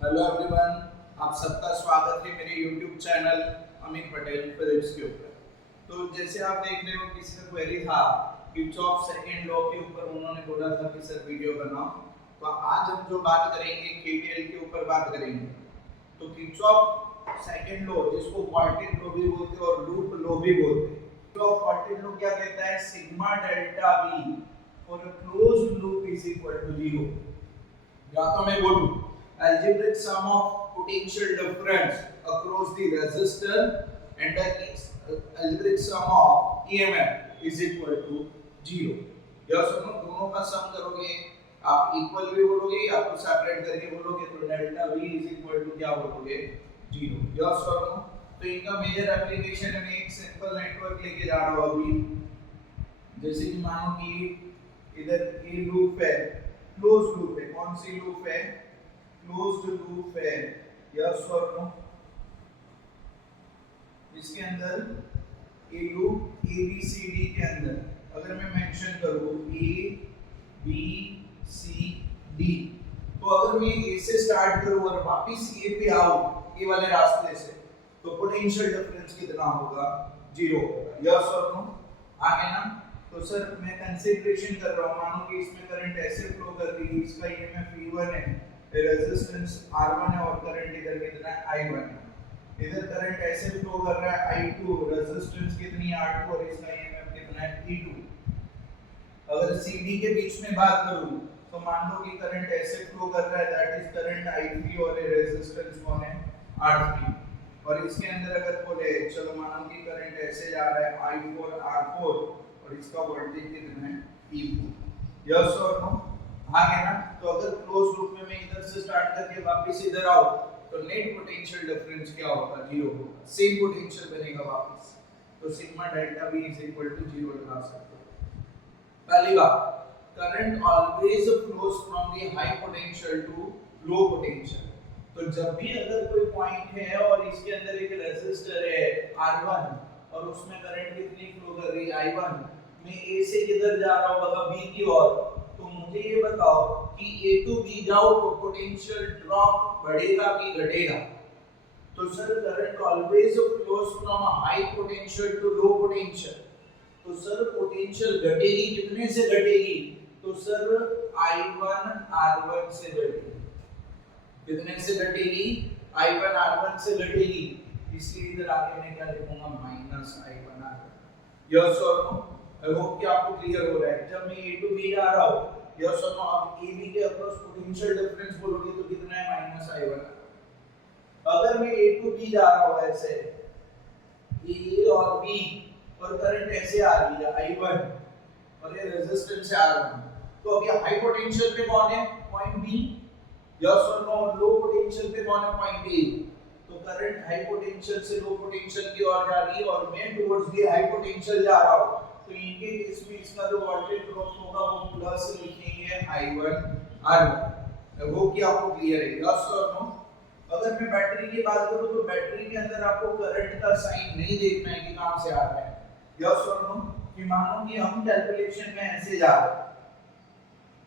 Hello everyone, आप सबका स्वागत है मेरे YouTube channel Amit Patel physics के ऊपर। तो जैसे आप देख रहे हो किसी का क्वेरी था किरचॉफ सेकंड लॉ के ऊपर, उन्होंने बोला था कि सर वीडियो बनाओ। तो आज हम जो बात करेंगे KVL के ऊपर बात करेंगे। तो किरचॉफ सेकंड लॉ जिसको वोल्टेज लॉ भी बोलते हैं और लूप लॉ भी बोलते हैं। किरचॉफ वोल्टेज लॉ क्या कहता है? Sigma delta V for a closed loop is equal to 0। या तो मैं बोलूं algebraic sum of potential difference across the resistor and the algebraic sum of EMF is equal to 0। यह सुनो, दोनों का सम करोगे आप इक्वल भी बोलोगे या तो सेपरेट करके बोलोगे तो delta V is equal to क्या बोलोगे? 0। यह सुनो, तो इनका मेजर एप्लीकेशन में एक सिंपल नेटवर्क लेके जा रहा हूं अभी। जैसे कि मानो कि इधर ये लूप है, क्लोज लूप है। कौन सी लूप है? क्लोज्ड लूप है। यस और नो? इसके अंदर ए लूप ABCD के अंदर अगर मैं मेंशन करूं ABCD, तो अगर मैं A से स्टार्ट करूं और वापस A पे आऊं ए वाले रास्ते से, तो पोटेंशियल डिफरेंस कितना होगा? 0 होगा। यस और नो? आगे ना? तो सर मैं कंसीडरेशन कर रहा हूं, मानो कि इसमें करंट ऐसे फ्लो कर रही है, इसका EMF E1 है, रेजिस्टेंस R1 है और करंट इधर कितना है? I1 है। इधर करंट ऐसे फ्लो कर रहा है I2, रेजिस्टेंस कितनी है? R2 और इसका EMF कितना है? E2। अगर CD के बीच में बात करूं तो मान लो कि करंट ऐसे फ्लो कर रहा है, दैट इज करंट I3 और रेजिस्टेंस कौन है? R3। और इसके अंदर अगर बोले चलो मानो कि करंट ऐसे जा रहा है I4 R4 और इसका वोल्टेज कितना है? E4। यस और नो? आगे ना? तो अगर क्लोज लूप में मैं इधर से स्टार्ट करके वापस इधर आऊं तो नेट पोटेंशियल डिफरेंस क्या होगा? 0 होगा। सेम पोटेंशियल बनेगा वापस, तो sigma delta V is equal to 0 लगा सकते हो। पहली बात, current always flows from the high potential to low potential. तो जब भी अगर कोई पॉइंट है और इसके अंदर एक रेजिस्टर है R1 और उसमें करंट कितनी फ्लो कर रही है? I1। मैं A से किधर जा रहा हूं? बता B की ओर। तो मुझे ये बताओ कि A to B जाओ तो पोटेंशियल ड्रॉप बढ़ेगा कि घटेगा? तो sir current always flows from high potential to low potential. तो सर पोटेंशियल घटेगी, कितने से घटेगी? तो सर I1 R1 से घटेगी। कितने से घटेगी? I1 R1 से घटेगी। इसलिए इधर आगे मैं क्या लिखूंगा? -I1 R1। यस और नो? आई होप कि आपको क्लियर हो रहा है। जब मैं A to B जा रहा हूं, यस और नो, आप AB के अक्रॉस पोटेंशियल डिफरेंस बोलोगे तो कितना है? -I1। अगर मैं A to B जा रहा हूं ऐसे A और B और करंट ऐसे आ रही है I1 और ये रेजिस्टेंस है R1, तो अब ये हाई पोटेंशियल पे कौन है? Point B। यस और नो? लो पोटेंशियल पे कौन है? Point A। तो करंट हाई पोटेंशियल से लो पोटेंशियल की ओर जा रही है और मैं टुवर्ड्स द हाई पोटेंशियल जा रहा हूं। तो इनके केस में इसका जो वोल्टेज ड्रॉप होगा वो प्लस लिखेंगे I1 R1। वो क्या आपको क्लियर है? यस और नो? अगर मैं बैटरी की बात करूं तो बैटरी के अंदर आपको करंट का साइन नहीं देखना है कि कहां से आ रहा है। यस और नो? कि मानो कि हम कैलकुलेशन में ऐसे जा रहे हैं,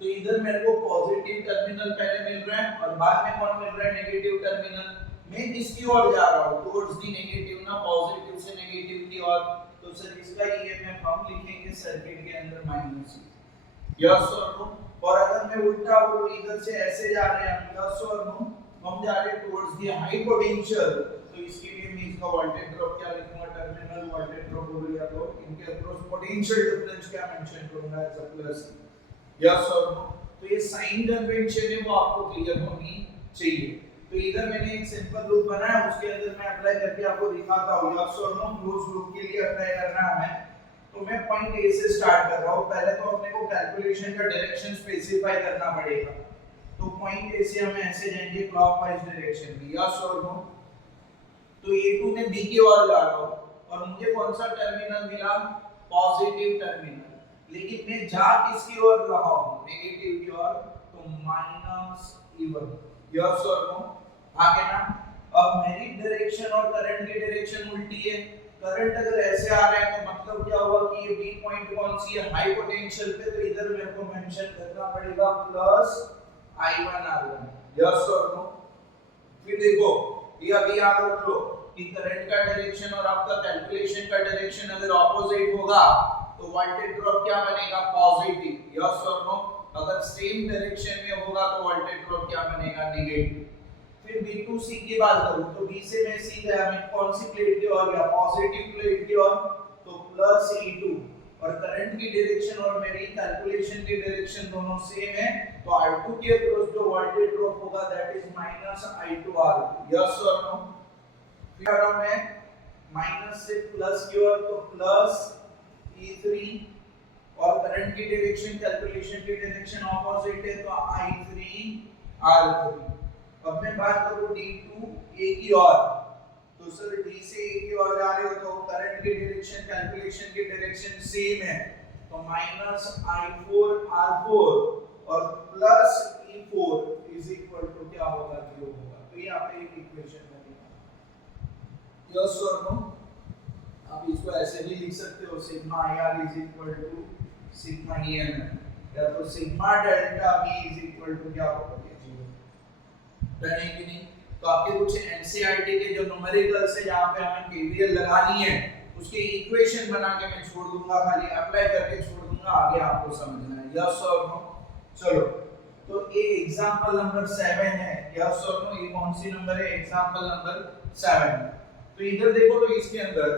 तो इधर मेरे को पॉजिटिव टर्मिनल पहले मिल रहा है और बाद में कौन मिल रहा है? Negative terminal. मैं किसकी ओर जा रहा हूं? टुवर्ड्स द नेगेटिव ना, पॉजिटिव से नेगेटिव की ओर। तो सर इसका EMF हम लिखेंगे सर्किट के अंदर -। यस और नो? और अगर मैं उल्टा बोलूं, इधर से ऐसे जा रहे हैं, यस और नो, हम जा रहे हैं टुवर्ड्स द हाई पोटेंशियल, तो इसके लिए मैं इसका वोल्टेज ड्रॉप क्या लिखूंगा? टर्मिनल वोल्टेज ड्रॉप बोलूं या तो इनके अक्रॉस पोटेंशियल डिफरेंस क्या मेंशन करूंगा? As a plus. यस और नो? तो ये साइन कन्वेंशन है वो आपको क्लियर होनी चाहिए। तो इधर मैंने एक सिंपल लूप बनाया, उसके अंदर मैं अप्लाई करके आपको दिखाता हूं। यस और नो? क्लोज लूप के लिए अप्लाई करना है हमें। तो मैं पॉइंट A से स्टार्ट कर रहा हूं। पहले तो अपने को कैलकुलेशन का डायरेक्शन स्पेसिफाई करना पड़ेगा। तो पॉइंट A से हम ऐसे जाएंगे क्लॉकवाइज डायरेक्शन में। यस और नो? तो A2 में B की ओर जा रहा हूं और मुझे कौन सा टर्मिनल मिला? Positive terminal. लेकिन मैं जा किसकी ओर रहा हूं? नेगेटिव की ओर, तो -E1। यस और नो? आगे ना? अब मेरी डायरेक्शन और करंट की डायरेक्शन उल्टी है। करंट अगर ऐसे आ रहा है तो मतलब क्या हुआ कि ये B पॉइंट कौन सी है? हाई पोटेंशियल पे। तो इधर मेरे को मेंशन करना पड़ेगा +I1 R1। यस और नो? ये अभी याद रख लो कि करंट का डायरेक्शन और आपका कैलकुलेशन का डायरेक्शन अगर ऑपोजिट होगा तो वोल्टेज ड्रॉप क्या बनेगा, पॉजिटिव, यस और नो। अगर सेम डायरेक्शन में होगा तो वोल्टेज ड्रॉप क्या बनेगा, नेगेटिव। फिर B2C की बात करूं तो B से मैं सी गया, मैं कौन सी प्लेट की ओर गया, पॉजिटिव प्लेट की ओर, तो प्लस E2, और करंट की डायरेक्शन और मेरी कैलकुलेशन की डायरेक्शन दोनों सेम है, तो R2 के अक्रॉस जो वोल्टेज ड्रॉप होगा that is minus I2R2, yes और नो। फिर अगर मैं माइनस से प्लस की ओर तो प्लस E3, और करंट की डायरेक्शन कैलकुलेशन की डायरेक्शन ऑपोजिट है तो I3R3। अब मैं बात करूं D2 A की ओर, तो सर D से A की ओर जा रहे हो तो करंट की डायरेक्शन कैलकुलेशन की डायरेक्शन सेम है, तो माइनस I4R4 और plus E4 is equal to क्या होगा, 0 होगा। तो ये आपका एक इक्वेशन बनेगा, यस और नो। आप इसको ऐसे भी लिख सकते हो, sigma IR is equal to sigma EM, या तो sigma delta B is equal to क्या होगा, डन है कि नहीं। तो आपके कुछ एनसीईआरटी के जो न्यूमेरिकल्स है जहां पे हमें केवीएल लगानी है उसके इक्वेशन बना के मैं छोड़ दूंगा, खाली अप्लाई करके छोड़ दूंगा, आगे आपको समझना है, यस और नो। चलो तो ये एग्जांपल नंबर 7 है, यस और नो। ये कौन सी नंबर है, एग्जांपल नंबर 7। तो इधर देखो, तो इसके अंदर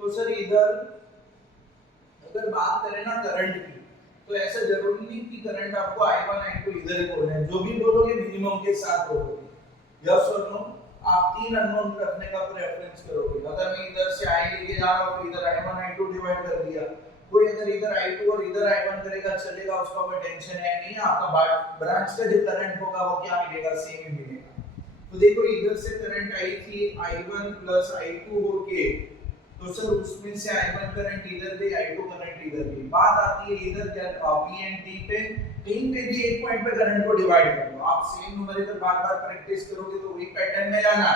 तो सर इधर अगर बात करें ना करंट की, तो ऐसा जरूरी नहीं कि करंट आपको I1 I2 इधर ही बोलना है, जो भी बोलोगे मिनिमम के साथ बोलोगे, यस और नो। आप तीन अननोन रखने का प्रेफरेंस करोगे। अगर मैं इधर से I लेके जा रहा हूं तो इधर I1 I2 डिवाइड कर दिया, कोई अगर इधर I2 और इधर I1 करेगा चलेगा, उसका कोई टेंशन है नहीं। आपका ब्रांच का जो करंट होगा वो क्या मिलेगा, सेम ही मिलेगा। तो देखो इधर से करंट आई थी I1 प्लस I2 होके, तो सर उसमें से I1 करंट इधर गई, I2 करंट इधर गई। बात आती है इधर क्या P एंड T पे, कहीं पे भी एक पॉइंट पे करंट को डिवाइड कर दो। आप सेम न्यूमेरिकल बार-बार प्रैक्टिस करोगे तो वही पैटर्न में जाना,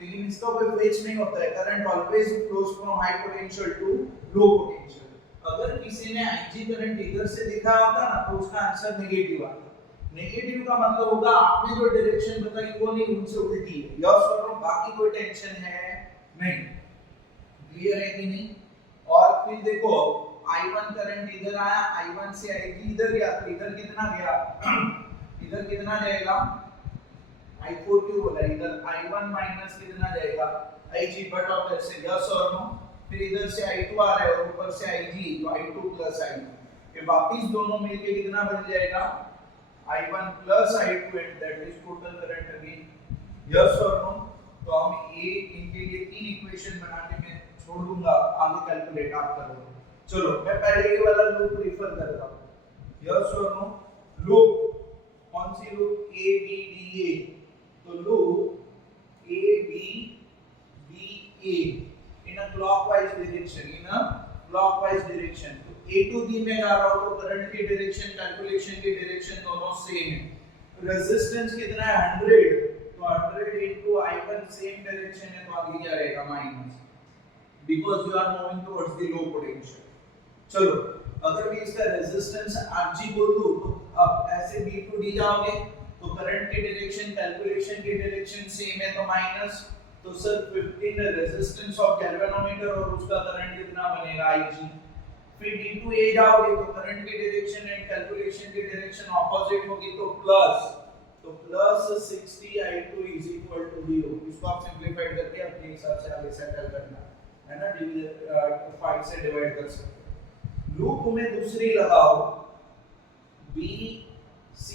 लेकिन इसका कोई फेज नहीं होता है। Current always flows from high potential to low potential. अगर किसी ने Ig करंट इधर से दिखा होता ना तो उसका आंसर नेगेटिव आता। नेगेटिव का मतलब होगा आपने जो डायरेक्शन बताई वो नहीं, उनसे उल्टी है, यस और नो। बाकी कोई टेंशन है नहीं, क्लियर है कि नहीं। और फिर देखो I1 करंट इधर आया, I1 से Ig इधर गया, तो इधर कितना गया इधर कितना जाएगा, I4 क्यों बोला, इधर I1 माइनस कितना जाएगा Ig, बट ऑफ से, यस और नो। फिर इधर से I2 आ रहा है और ऊपर से Ig, तो I2 प्लस I1, फिर वापस दोनों मिलके कितना बन जाएगा, I1 plus I2 and that is total current again, yes और नो। तो हम ये इनके लिए तीन इक्वेशन बना के मैं छोड़ दूंगा, आगे कैलकुलेट आप करोगे। चलो मैं पहले ये वाला लूप रिफर कर रहा हूं, यस और नो। लूप कौन सी loop, A B D A, तो loop A B D A in a clockwise direction, in a clockwise direction. तो A टू B में जा रहा हूं तो करंट की डायरेक्शन कैलकुलेशन की डायरेक्शन दोनों सेम है। रेजिस्टेंस कितना है 100, तो 100 into I1 सेम डायरेक्शन है तो आगे क्या रहेगा minus, because you are moving towards the low potential। चलो अगर मैं इसका रेजिस्टेंस Rg बोल दूं तो अब ऐसे B टू D जाओगे तो करंट की डायरेक्शन कैलकुलेशन की डायरेक्शन सेम है तो माइनस, तो सर 15 रेजिस्टेंस ऑफ गैल्वेनोमीटर और उसका करंट कितना बनेगा Ig। फिर D2A जाओगे तो करंट की डायरेक्शन एंड कैलकुलेशन की डायरेक्शन ऑपोजिट होगी तो प्लस, तो plus 60 I2 is equal to 0। इसको आप सिंपलीफाइड करके अपने हिसाब से आगे सेटल करना है ना, डिवीजन 5 से डिवाइड कर सकते हो। लूप में दूसरी लगाओ B C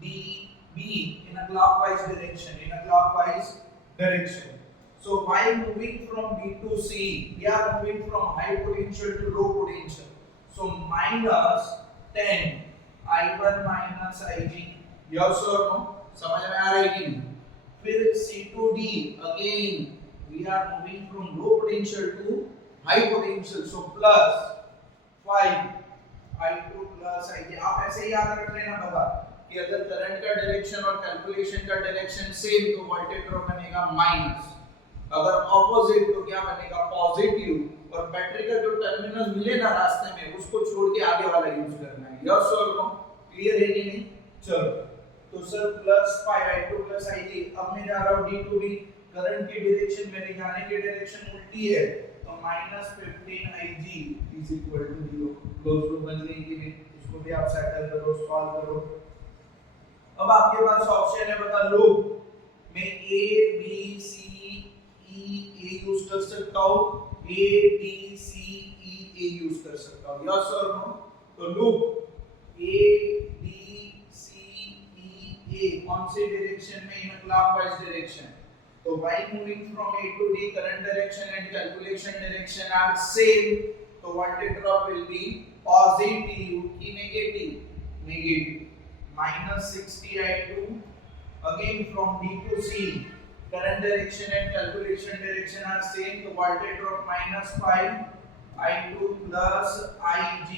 D B in a clockwise direction, in a clockwise direction। So while moving from B to C, we are moving from high potential to low potential, so minus 10 I1 minus Ig, yes or no, समझ में आ रहा है कि नहीं। फिर C to D again we are moving from low potential to high potential, so plus 5 I2 plus Ig। आप ऐसे ही याद रख लेना बाबा कि अगर करंट का डायरेक्शन और कैलकुलेशन का डायरेक्शन सेम तो वोल्टेज ड्रॉप बनेगा माइनस, अगर ऑपोजिट तो क्या बनेगा पॉजिटिव, और बैटरी का जो टर्मिनल मिले ना रास्ते में उसको छोड़ के आगे वाला यूज करना है, यस और नो, क्लियर है कि नहीं। चलो तो sir plus 5 I2 plus IG। अब मैं जा रहा हूँ D to B, करंट की डायरेक्शन मेरे जाने की डायरेक्शन उल्टी है, तो minus 15 IG is equal to 0। Close loop बन गई कि नहीं, इसको भी आप सेटल करो, सॉल्व करो। अब आपके पास ऑप्शन है, बता लूप में A B C E A use कर सकता हूँ, A B C E A use कर सकता हूँ, यस और नो। तो loop A B C E A कौन सी डायरेक्शन में, इन क्लॉकवाइज डायरेक्शन। तो while moving from A to D, current direction and calculation direction are same, so voltage drop will be positive ki negative, negative, minus 60 I2। again from D to C, current direction and calculation direction are same, so voltage drop minus 5 I2 plus IG,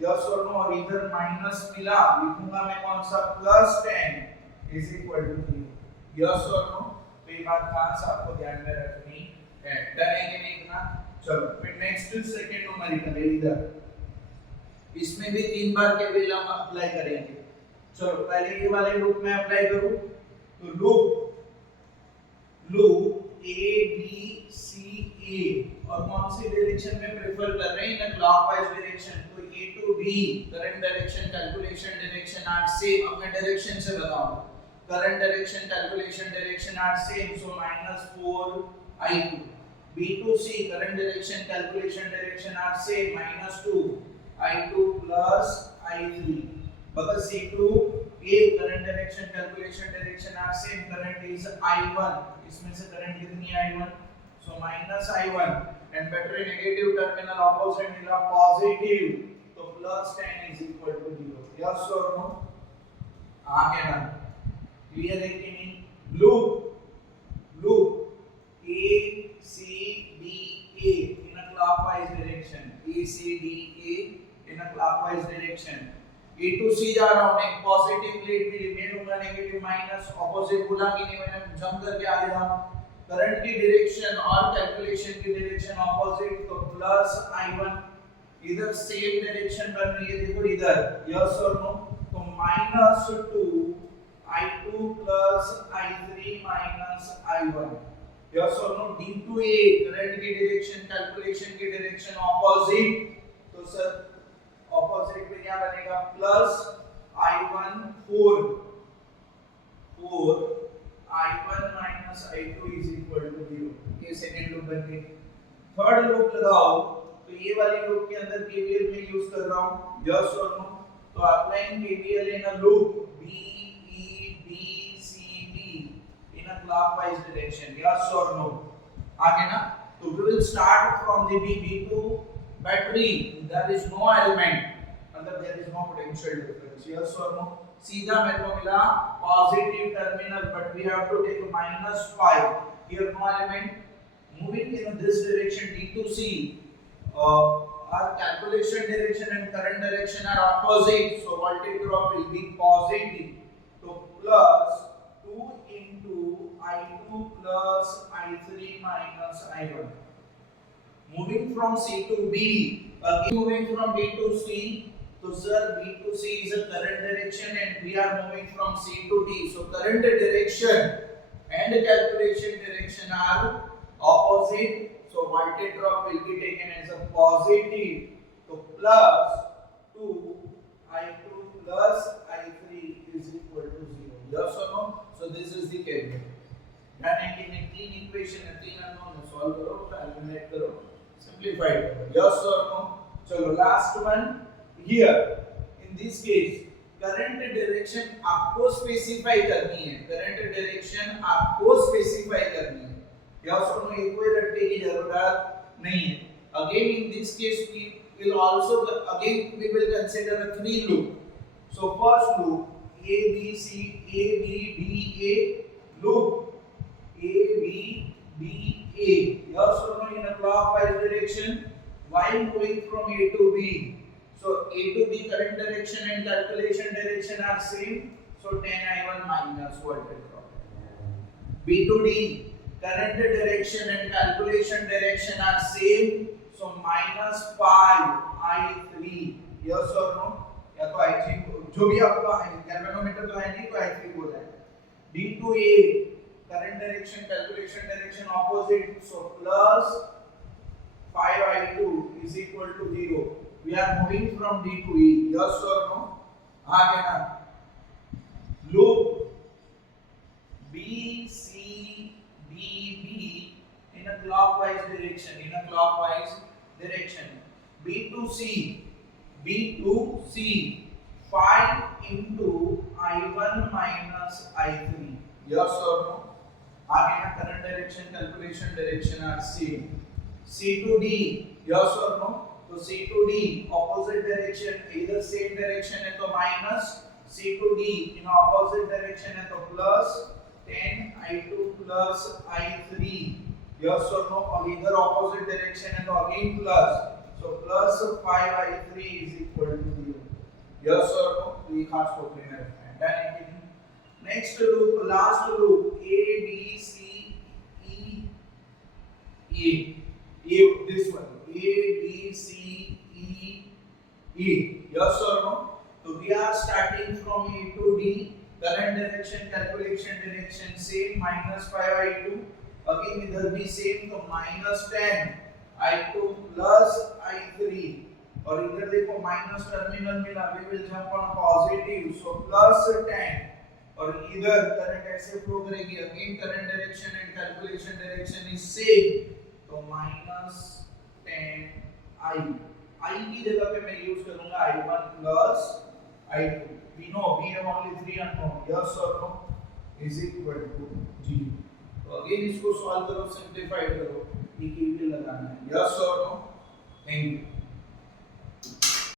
yes or no। और इधर minus मिला, लिखूंगा मैं कौन सा, plus 10 is equal to 0, yes और no. तो ये बात खास आपको ध्यान में रखनी है, डन है कि नहीं इतना। चलो फिर नेक्स्ट सेकंड न्यूमेरिकल है इधर, इसमें भी 3 बार केवीएल हम अप्लाई करेंगे। चलो पहले ये वाले लूप में अप्लाई करूं, तो loop A B C A, और कौन सी डायरेक्शन में प्रेफर कर रहे हैं, इन क्लॉकवाइज डायरेक्शन। तो A to B, current direction calculation direction are same. अब मैं डायरेक्शन से बताऊं, current direction calculation direction are same, so minus 4 I2। B to C, current direction calculation direction are same, minus 2 I2 plus I3। because C to A, current direction calculation direction are same, current is I1, इसमें से current कितनी है I1, so minus I1, and battery negative terminal opposite मिला positive, तो plus 10 is equal to 0, yes or no। आगे ना clear है कि नहीं। Loop A C D A in a clockwise direction, A C D A in a clockwise direction। A to C जा रहा हूँ, एक पॉजिटिव प्लेट भी रिमेन होगा, नेगेटिव माइनस, ऑपोजिट बोला कि नहीं मैंने, जंप करके आगे जाऊँ। करंट की डायरेक्शन और कैलकुलेशन की डायरेक्शन ऑपोजिट, तो प्लस I1, इधर सेम डायरेक्शन बन रही है, देखो इधर, यस और नो। तो minus 2 I2 plus I3 minus I1, yes or no। D to A, current की डायरेक्शन कैलकुलेशन की डायरेक्शन ऑपोजिट, तो सर ऑपोजिट में क्या बनेगा, plus I1 4 I1 minus I2 is equal to 0। ये सेकंड लूप बन गई। थर्ड लूप लगाओ, तो ये वाली लूप के अंदर KVL में यूज कर रहा हूँ, यस और नो। तो applying KVL in a loop B clockwise direction, yes or no। आगे ना, तो we will start from the B to battery, there is no element, मतलब there is no potential difference, yes or no। सीधा मेरे को मिला positive terminal, but we have to take minus 5, here no element। moving in this direction D to C, our calculation direction and current direction are opposite, so voltage drop will be positive, so plus 2 into I2 plus I3 minus I1। moving from C to B, again moving from B to C, so sir B to C is a current direction and we are moving from C to D, so current direction and calculation direction are opposite, so voltage drop will be taken as a positive, so plus 2 I2 plus I3 is equal to 0, yes or no। so this is the KVL। यानी कि ने तीन equation है, तीन unknown है, solve करो, calculate करो, simplify करो, यस और नो। चलो last one here, in this case current direction आपको स्पेसिफाई करनी है, करंट डायरेक्शन आपको स्पेसिफाई करनी है, यस और नो। ये कोई रट्टे की जरूरत नहीं है। Again in this case we will also again we will consider a 3 loop. So first loop A B C A B B A loop A B B A, yes or no, in a clockwise direction while moving from A to B, so A to B current direction and calculation direction are same, so 10 I1 minus voltage drop। B to D current direction and calculation direction are same, so minus 5 I3, yes or no। या तो I3 जो भी आपका galvanometer तो है नहीं तो I3 बोला है D to A current direction calculation direction opposite so plus 5I2 is equal to 0 we are moving from D to E yes or no आगे ना loop B C D B in a clockwise direction B to C 5 into I1 minus I3 yes or no आगे ना current direction calculation direction are same C to D yes or no तो C to D opposite direction either same direction है तो minus C to D in opposite direction है तो plus 10 I2 plus I3 yes or no और इधर opposite direction है तो again plus so plus 5 I3 is equal to 0 yes or no तो ये खास प्रॉब्लम है then next loop last loop A B C E this one A B C E yes or no so we are starting from A to D current direction calculation direction same minus 5I2 again इधर भी same तो minus 10 I2 plus I3 और इधर देखो minus terminal मिला we will jump on positive so plus 10 और इधर current ऐसे फ्लो करेगी again current direction and calculation direction is same तो minus 10 I की जगह पे मैं यूज करूंगा I1 plus I2 we know we have only 3 unknown yes or no is equal to 0 तो अगेन इसको सॉल्व करो सिंपलीफाई करो ये के लगाना है yes or no thank you